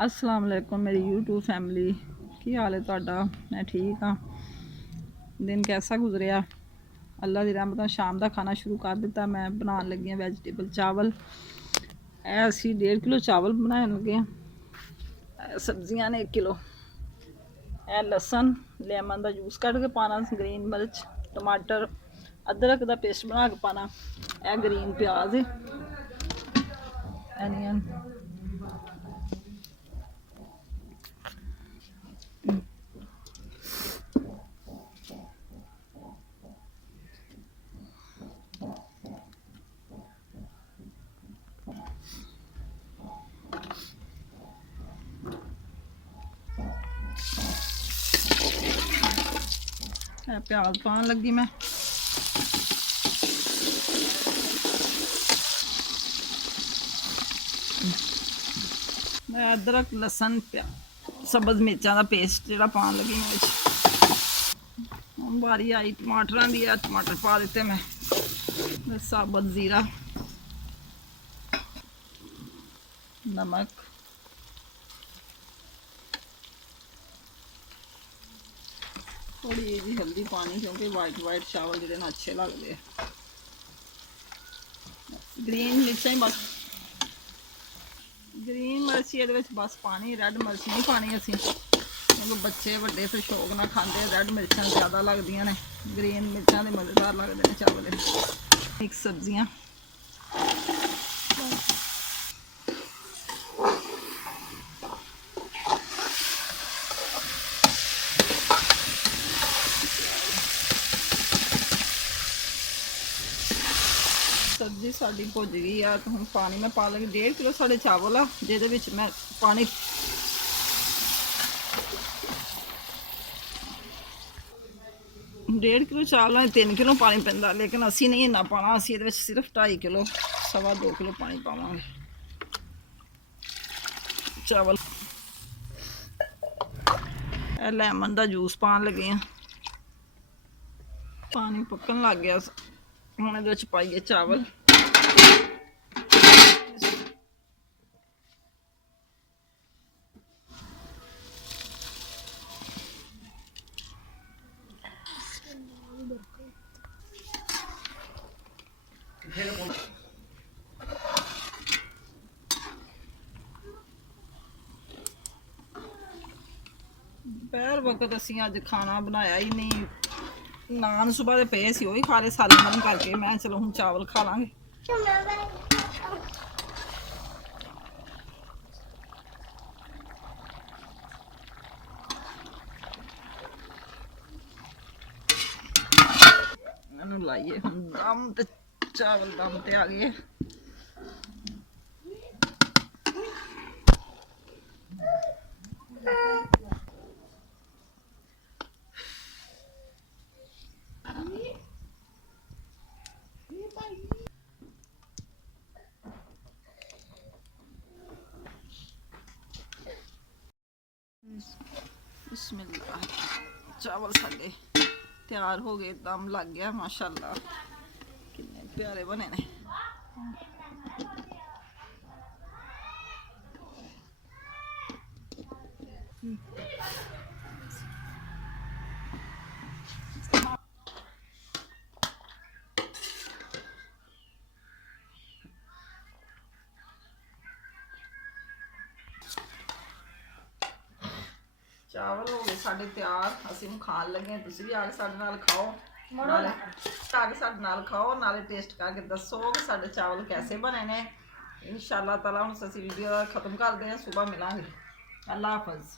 अस्सलाम वालेकुम मेरी यूट्यूब फैमिली, की हाल है तुहाडा? मैं ठीक हाँ। दिन कैसा गुजरिया? अल्लाह दी रहमत नाल शाम का खाना शुरू कर दिता। मैं बनाने लगी हाँ वैजीटेबल चावल। ऐसी 1.5 किलो चावल बनाने लगे हैं। सब्जियां ने 1 किलो, ए लसन लेमन का जूस कट के पाना, ग्रीन मिर्च टमाटर अदरक का पेस्ट बना के पाना, ए ग्रीन प्याज एनियन प्याज पान लगी मैं। मैं अदरक लसन सब्ज मिर्चा का पेस्ट जो पान लगी मैं। हम बारी आई टमाटर की, टमाटर पा दिते मैं। साबुत जीरा, नमक, थोड़ी जी हल्दी पानी क्योंकि वाइट वाइट चावल जो अच्छे लगते हैं। ग्रीन मिर्चा ही बस, ग्रीन मिर्च ये बस पानी, रैड मिर्च नहीं पानी असी क्योंकि बच्चे बड़े तो शौक ना खाते। रैड मिर्चा ज़्यादा लगदियां ने, ग्रीन मिर्चा के मज़ेदार लगते हैं चावल। मिक्स सब्जियां सब्जी साड़ी भुज गई है तो हम पानी में पा लगी। 1.5 किलो साढ़े चावल आ जिहदे मैं पानी 1.5 किलो चावल में 3 किलो पानी पैंदा, लेकिन असी नहीं इन्ना पाना। असी ये सिर्फ 2.5 किलो 2.25 किलो पानी पावांगे। चावल लेमन का जूस पान लगे हैं। पानी पकन लग गया, हम ये पाइए चावल। दोपहर वक्त असी अज खाना बनाया ही नहीं। नान सुबह के पे सी, खा ले साले मन करके। मैं चलो हूँ चावल खा लांगे। लाइए हम दम ते चावल दम ते आ गए। बिस्मिल्लाह, चावल साडे तैयार हो गए। दम लग गया माशाल्लाह, कितने प्यारे बने ने। चावल हो गए साढ़े तैयार, असी हम खान लगे। तुम भी आके साढ़े नाल खाओ, नाले आके साढ़े नाल खाओ, नाले टेस्ट करके दसो कि साढ़े चावल कैसे बने ने। इंशाअल्लाह ताला हम असी वीडियो खत्म करते हैं, सुबह मिलांगे। अल्लाह हाफिज़।